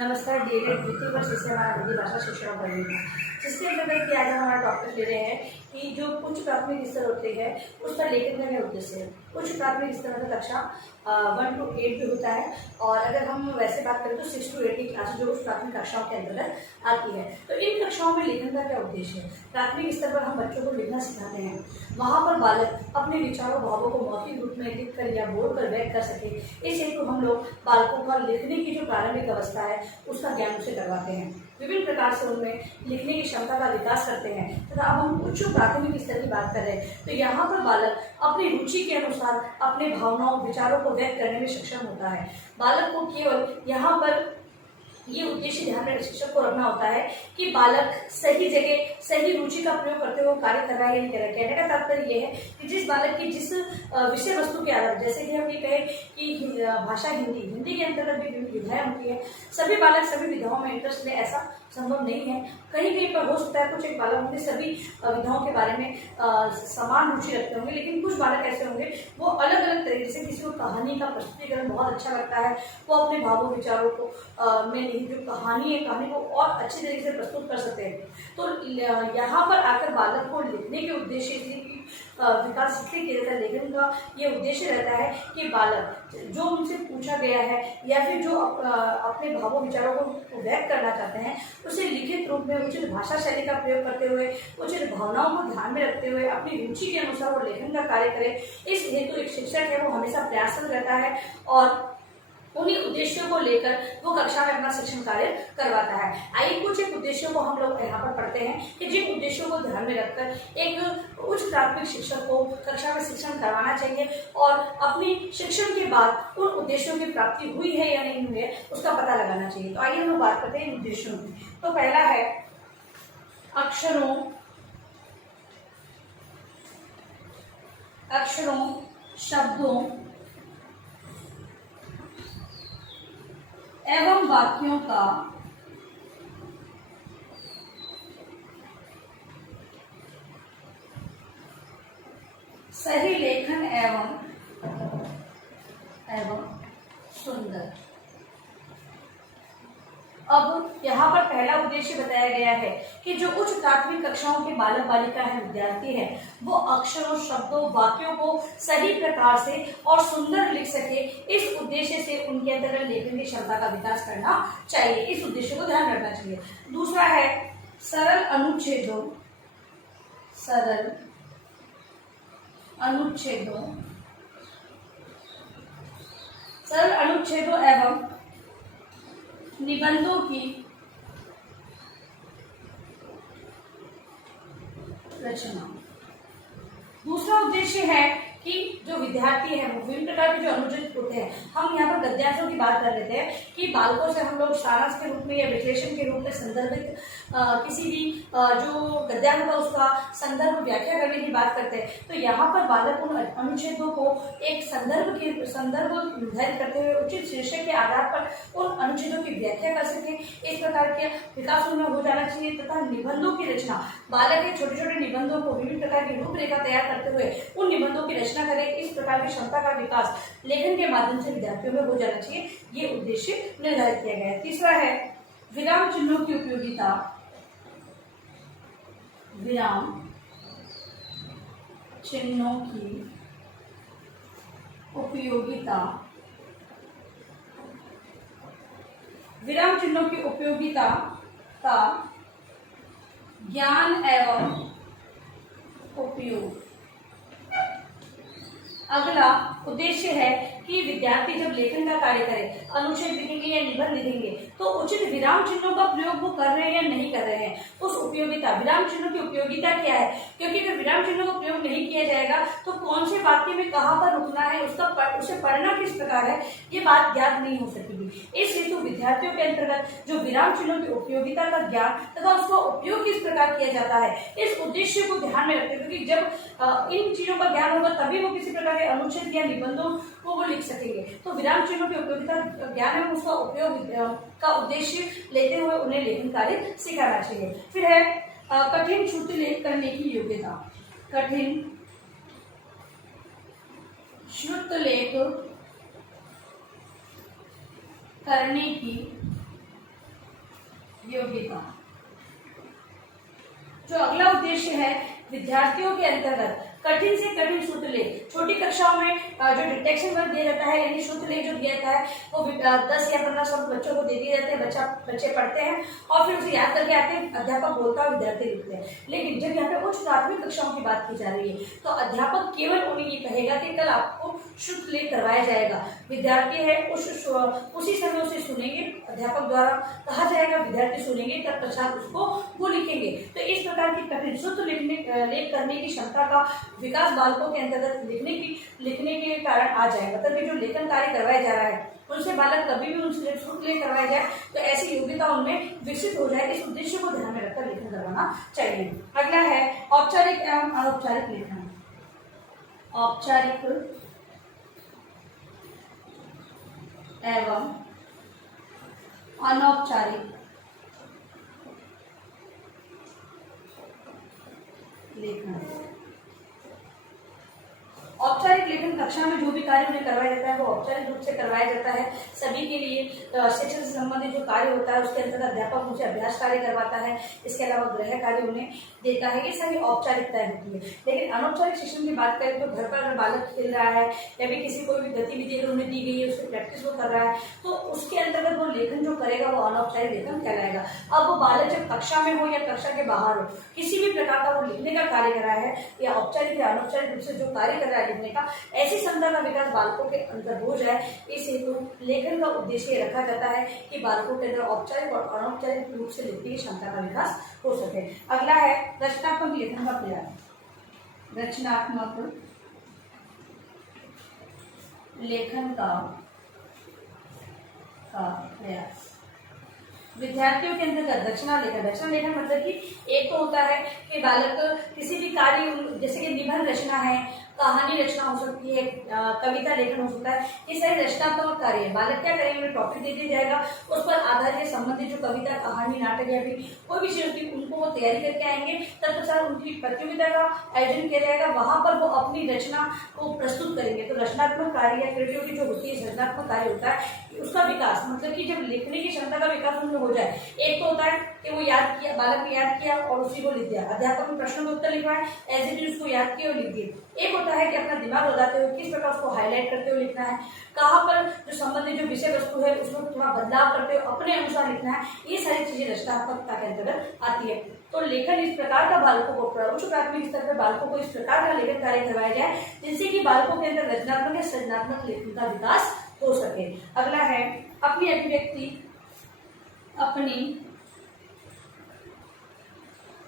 नमस्कार डीएलएड द्वितीय वर्ष से हमारा हिंदी भाषा शिक्षण बढ़ेगा, जिसके अंतर्गत कि आज हम हमारा टॉपिक ले रहे हैं कि जो उच्च प्राथमिक स्तर होते हैं उसका लेखन का क्या उद्देश्य है। उच्च प्राथमिक स्तर में कक्षा 1 to 8 भी होता है, और अगर हम वैसे बात करें तो 6 to 8 की क्लास जो उच्च प्राथमिक कक्षाओं के अंतर्गत आती है। तो इन कक्षाओं में लेखन का क्या उद्देश्य है। प्राथमिक स्तर पर हम बच्चों को लिखना सिखाते हैं, वहाँ पर बालक अपने विचारों भावों को मौखिक रूप में लिख कर या बोलकर व्यक्त कर सके। इस हेतु हम लोग बालकों का लिखने की जो प्रारंभिक अवस्था है उसका ज्ञान उसे करवाते हैं, विभिन्न प्रकार से उनमें लिखने की क्षमता का विकास करते हैं। तथा अब हम उच्च प्राथमिक स्तर की बात कर रहे हैं तो यहाँ पर बालक अपनी रुचि के अनुसार अपने भावनाओं विचारों को व्यक्त करने में सक्षम होता है। बालक को केवल यहाँ पर ये उद्देश्य ध्यान में शिक्षक को रखना होता है कि बालक सही जगह सही रुचि का प्रयोग करते हुए कार्य कर रहा है या नहीं कर रहा है। कहने का तात्पर्य ये है कि जिस बालक की जिस विषय वस्तु के आधार, जैसे कि हम ये कहें कि भाषा हिंदी के अंतर्गत भी विभिन्न विधाएं होती है, सभी बालक सभी विधाओं में इंटरेस्ट ले ऐसा संभव नहीं है। कहीं कहीं पर हो सकता है कुछ एक बालक होंगे सभी विधाओं के बारे में समान रुचि रखते होंगे, लेकिन कुछ बालक ऐसे होंगे वो अलग अलग तरीके से, किसी को कहानी का प्रस्तुतिकरण बहुत अच्छा लगता है, वो अपने भावों विचारों को में जो कहानी है कहानी को और अच्छी तरीके से प्रस्तुत कर सकते हैं। तो यहाँ पर आकर बालक को लिखने के उद्देश्य से विकास इसलिए किया जाता है, लेखन का ये उद्देश्य रहता है कि बालक जो उनसे पूछा गया है या फिर जो अपने भावों विचारों को व्यक्त करना चाहते हैं उसे लिखित रूप में उचित भाषा शैली का प्रयोग करते हुए उचित भावनाओं को ध्यान में रखते हुए अपनी रुचि के अनुसार वो लेखन का कार्य करे। इस हेतु एक शिक्षक है वो हमेशा प्रयासरत रहता है और उन्हीं उद्देश्यों को लेकर वो कक्षा में अपना शिक्षण कार्य करवाता है। आइए कुछ एक उद्देश्यों को हम लोग यहाँ पर पढ़ते हैं कि जिन उद्देश्यों को ध्यान में रखकर एक उच्च प्राथमिक शिक्षक को कक्षा में शिक्षण करवाना चाहिए और अपनी शिक्षण के बाद उन उद्देश्यों की प्राप्ति हुई है या नहीं हुई है उसका पता लगाना चाहिए। तो आइए हम लोग बात करते हैं इन उद्देश्यों की। तो पहला है अक्षरों शब्दों एवं वाक्यों का सही लेखन एवं सुंदर। अब यहाँ पर पहला उद्देश्य बताया गया है कि जो उच्च प्राथमिक कक्षाओं के बालक बालिका है विद्यार्थी है वो अक्षरों शब्दों वाक्यों को सही प्रकार से और सुंदर लिख सके। इस उद्देश्य से उनके अंदर लेखन की क्षमता का विकास करना चाहिए, इस उद्देश्य को ध्यान रखना चाहिए। दूसरा है सरल अनुच्छेदों एवं निबंधों की रचना। दूसरा उद्देश्य है कि जो विद्यार्थी है वो विभिन्न प्रकार के जो अनुच्छेद होते हैं, हम यहाँ पर गद्यांशों की बात कर रहे थे कि बालकों से हम लोग सारांश के रूप में या विश्लेषण के रूप में संदर्भित किसी भी जो गद्यांश होगा उसका संदर्भ व्याख्या करने की बात करते हैं। तो यहाँ पर बालक उन अनुच्छेदों को एक संदर्भ निर्धारित करते हुए उचित शीर्षक के आधार पर उन अनुच्छेदों की व्याख्या कर सके। इस प्रकार के विकास उनमें हो जाना चाहिए। तथा निबंधों की रचना, बालक के छोटे छोटे निबंधों को विभिन्न प्रकार की रूपरेखा तैयार करते हुए उन निबंधों की रचना करें। इस प्रकार की क्षमता का विकास लेखन के माध्यम से विद्यार्थियों में हो जाना चाहिए, ये उद्देश्य निर्धारित किया गया है। तीसरा है विराम चिन्हों की उपयोगिता। विराम चिन्हों की उपयोगिता का ज्ञान एवं उपयोग। अगला उद्देश्य है कि विद्यार्थी जब लेखन का कार्य करे, अनुच्छेद लिखेंगे या निबंध लिखेंगे तो उचित विराम चिन्हों का प्रयोग वो कर रहे हैं या नहीं कर रहे हैं। उस उपयोगिता, विराम चिन्हों की उपयोगिता क्या है, क्योंकि अगर विराम चिन्हों का प्रयोग नहीं किया जाएगा तो कौन से वाक्य में कहाँ पर रुकना है, उसे पढ़ना किस प्रकार है, ये बात ज्ञात नहीं हो सकेगी। इस हेतु विद्यार्थियों के अंतर्गत जो विराम चिन्हों की उपयोगिता का ज्ञान तथा उसका उपयोग किस प्रकार किया जाता है, इस उद्देश्य को ध्यान में रखते हैं, क्योंकि जब इन चीजों का ज्ञान होगा तभी वो किसी प्रकार के अनुच्छेद या निबंधों को वो लिख सकेंगे। तो विराम चिन्हों की उपयोगिता ज्ञान है उसका उपयोग का उद्देश्य लेते हुए उन्हें लेखन कार्य सिखाना चाहिए। फिर है कठिन श्रुति लेख करने की योग्यता। कठिन श्रुत लेख करने की योग्यता। जो अगला उद्देश्य है, विद्यार्थियों के अंतर्गत कठिन से कठिन सूत्र ले। छोटी कक्षाओं में जो डिटेक्शन वर्क दिया जाता है, यानी सूत्र ले जो दिया जाता है वो 10 या 15 शब्द बच्चों को दे दिए जाते हैं, बच्चे पढ़ते हैं और फिर उसे याद करके आते हैं, अध्यापक बोलता है, विद्यार्थी लिखते हैं। लेकिन जब यहाँ पे उच्च प्राथमिक कक्षाओं की बात की जा रही है तो अध्यापक केवल उन्हें ये कहेगा कि कल आपको सूत्र ले करवाया जाएगा, विद्यार्थी है उसी समय उसे सुनेंगे, अध्यापक द्वारा कहा जाएगा, विद्यार्थी सुनेंगे, तत्पश्चात उसको वो लिखेंगे। तो इस प्रकार की कठिन सूत्र लेख करने की क्षमता का विकास बालकों के अंतर्गत लिखने के कारण आ जाएगा। मतलब जो लेखन कार्य करवाया जा रहा है उनसे बालक कभी भी उनसे सूत्र ले करवाया जाए तो ऐसी योग्यता उनमें विकसित हो जाए। इस उद्देश्य को ध्यान में रखकर लेखन करवाना चाहिए। अगला है औपचारिक एवं अनौपचारिक लेखन। औपचारिक एवं अनौपचारिक लेखन। औपचारिक लेखन कक्षा में जो भी कार्य उन्हें करवाया जाता है वो औपचारिक रूप से करवाया जाता है। सभी के लिए शिक्षण से संबंधित जो कार्य होता है उसके अंतर्गत अध्यापक उनसे अभ्यास कार्य करवाता है, इसके अलावा गृह कार्य उन्हें देता है। ये सारी औपचारिकताएं होती है। लेकिन अनौपचारिक शिक्षण की बात करें तो घर पर अगर बालक खेल रहा है या भी किसी कोई भी गतिविधि अगर उन्हें दी गई है, उसकी प्रैक्टिस वो कर रहा है तो उसके अंतर्गत वो लेखन जो करेगा वो अनौपचारिक लेखन कहलाएगा। अब वो बालक जब कक्षा में हो या कक्षा के बाहर हो, किसी भी प्रकार का वो लिखने का कार्य कर रहा है या औपचारिक या अनौपचारिक रूप से जो कार्य कर रहा है लिखने का, ऐसी क्षमता का विकास बालकों के अंदर हो जाए, इस हेतु लेखन का उद्देश्य रखा जाता है कि बालकों के अंदर औपचारिक और अनौपचारिक रूप से लिखने की क्षमता का विकास हो सके। अगला है रचनात्मक लेखन का प्रयास। रचनात्मक लेखन का प्रयास। विद्यार्थियों के अंतर्गत रचना लेखन मतलब कि एक तो होता है कि बालक किसी भी कार्य, जैसे कि निबंध रचना है, कहानी रचना हो सकती है, कविता लेखन हो सकता है, ये सारी रचनात्मक कार्य है। बालक क्या करेंगे, उन्हें टॉपिक दे दिया जाएगा, उस पर आधारित संबंधित जो कविता, कहानी, नाटक या फिर कोई भी चीज होती उनको वो तैयारी करके आएंगे। तत्पश्चात उनकी प्रतियोगिता का आयोजन किया जाएगा, वहां पर वो अपनी रचना को प्रस्तुत करेंगे। तो रचनात्मक कार्य या क्रिएटिविटी जो होती है, रचनात्मक कार्य होता है, उसका विकास मतलब कि जब लिखने की क्षमता का विकास उनमें हो जाए। एक तो होता है कि वो याद किया, बालक ने याद किया और उसी को लिख दिया, अध्यापक ने प्रश्न में उत्तर लिखवाए, एज इट इज उसको याद किया और लिख दिया। एक होता है कि अपना दिमाग लगाते हुए किस प्रकार उसको हाईलाइट करते हुए लिखना है, कहाँ पर जो संबंधित जो विषय वस्तु है उसमें थोड़ा बदलाव करते हुए अपने अनुसार लिखना है। ये सारी चीजें रचनात्मकता के अंतर्गत आती है। तो लेखन इस प्रकार का बालकों को, उच्च प्राथमिक स्तर पर बालकों को इस प्रकार का लेखन कार्य करवाया जाए जिनसे कि बालकों के अंदर रचनात्मक या सृजनात्मक लेखन का विकास हो सके। अगला है अपनी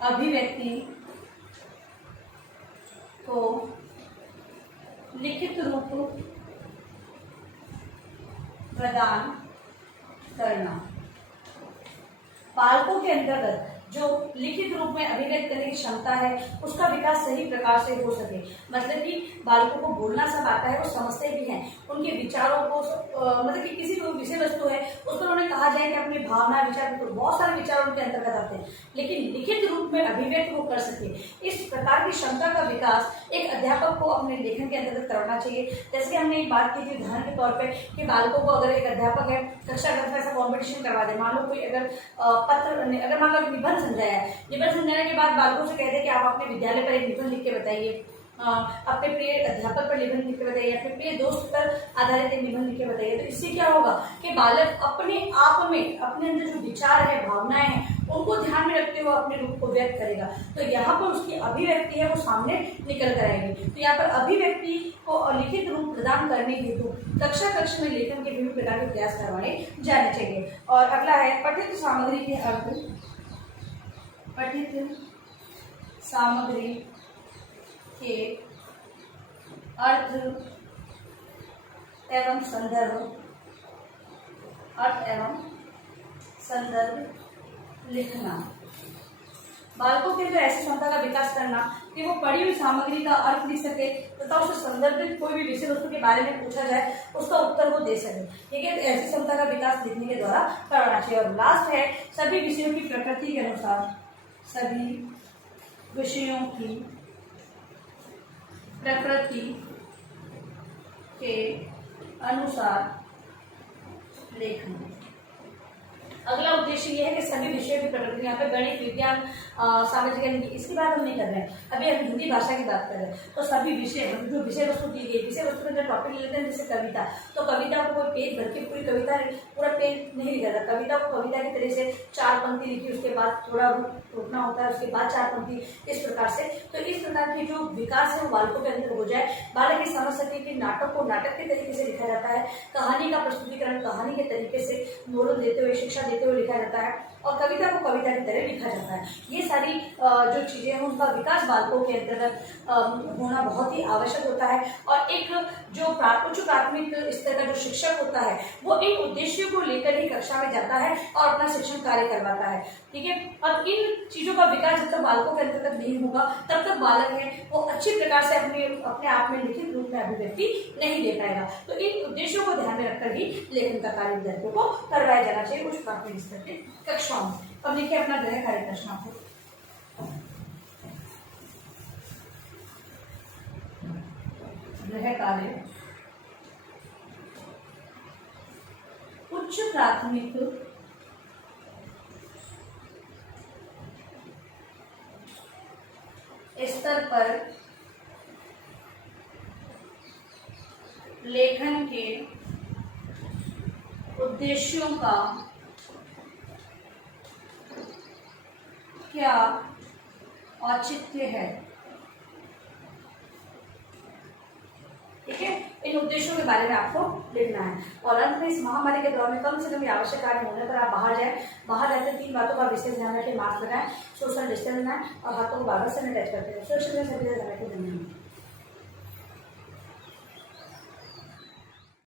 अभिव्यक्ति को लिखित रूप प्रदान करना। बालकों के अंतर्गत जो लिखित रूप में अभिव्यक्त करने की क्षमता है उसका विकास सही प्रकार से हो सके। मतलब कि बालकों को बोलना सब आता है, वो समझते भी हैं, उनके विचारों को मतलब कि किसी कोई विषय वस्तु है उस पर उन्हें कहा जाए कि अपनी भावना विचार, तो बहुत सारे विचार उनके अंतर्गत आते हैं, लेकिन लिखित रूप में अभिव्यक्त वो कर सके। इस प्रकार की क्षमता का विकास एक अध्यापक को अपने लेखन के अंतर्गत करना चाहिए। जैसे कि हमने एक बात की थी उदाहरण के तौर पर कि बालकों को अगर एक अध्यापक है कक्षा ऐसा कॉम्पिटिशन करवा दे, मान लो कोई अगर अगर मान लो निबंध समझाया है, निबंध समझाने के बाद बालकों से कहते हैं कि आप अपने विद्यालय पर एक निबंध लिख के बताइए, अपने प्रिय अध्यापक पर निबंध लिख के बताइए, अपने प्रिय दोस्त पर आधारित एक निबंध लिख के बताइए। तो इससे क्या होगा कि बालक अपने आप में अपने अंदर जो विचार है, भावनाएं हैं, उनको ध्यान में रखते हुए अपने रूप को व्यक्त करेगा। तो यहाँ पर उसकी अभिव्यक्ति है वो सामने निकल कर आएगी। तो यहाँ पर अभिव्यक्ति को लिखित रूप प्रदान करने हेतु कक्षा में लेखन के विभिन्न प्रकार के प्रयास करवाने जाने चाहिए। और अगला है पठित सामग्री के अर्थ। पठित सामग्री के अर्थ एवं संदर्भ लिखना। बालकों के अंदर ऐसी क्षमता का विकास करना कि वो पढ़ी हुई सामग्री का अर्थ लिख सके तथा उससे संदर्भित कोई भी विषय वस्तु के बारे में पूछा जाए उसका उत्तर वो दे सके। ठीक है, ऐसी क्षमता का विकास लिखने के द्वारा करवाना चाहिए। और लास्ट है सभी विषयों की प्रकृति के अनुसार, सभी विषयों की प्रकृति के अनुसार लेखन। अगला उद्देश्य ये है कि सभी विषयों की प्रकृति, यहाँ पे गणित, विज्ञान, सामाजिक ज्ञान, इसकी बात हम नहीं कर रहे हैं, अभी हम हिंदी भाषा की बात कर रहे हैं। तो सभी विषय, जो विषय वस्तु दी गई, विषय वस्तु का टॉपिक ले लेते हैं जैसे कविता, तो कविता को कोई पेज भर के पूरी कविता, पूरा पेज नहीं लिखा जाता, कविता को कविता की तरह से 4 पंक्ति लिखी, उसके बाद थोड़ा रुकना होता है, उसके बाद 4 पंक्ति, इस प्रकार से। तो इस प्रकार की जो विकास है वो बालकों के अंदर हो जाए, बालक ये समझ सके कि नाटक को नाटक के तरीके से लिखा जाता है, कहानी का प्रस्तुतिकरण कहानी के तरीके से मोरल देते हुए, शिक्षा देते हुए लिखा जाता है, और कविता को कविता की तरह लिखा जाता है। ये सारी जो चीजें हैं उनका विकास बालकों के अंतर्गत होना बहुत ही आवश्यक होता है। और एक जो उच्च प्राथमिक स्तर का जो शिक्षक होता है वो इन उद्देश्यों को लेकर ही कक्षा में जाता है और अपना शिक्षण कार्य करवाता है। ठीक है, अब इन चीजों का विकास जब तक बालकों के अंतर्गत नहीं होगा तब तक बालक है वो अच्छी प्रकार से अपने आप में लिखित रूप में अभिव्यक्ति नहीं दे पाएगा। तो इन उद्देश्यों को ध्यान में रखकर ही लेखन का कार्य विद्यार्थियों को करवाया जाना चाहिए उच्च प्राथमिक स्तर के कक्षाओं में। अब देखिए अपना गृह कार्य प्रश्न आपको, गृह कार्य उच्च प्राथमिक स्तर पर लेखन के उद्देश्यों का क्या औचित्य है। ठीक है, इन उद्देश्यों के बारे में आपको लिखना है। और अंत में इस महामारी के दौर में कम से कम आवश्यक कार्य होने पर आप बाहर जाए, बाहर रहते 3 बातों का विशेष ध्यान रखें, मास्क लगाएं, सोशल डिस्टेंस बनाएं और हाथों को बार बार सैनिटाइज करते हैं। सोशल मीडिया सभी धन्यवाद।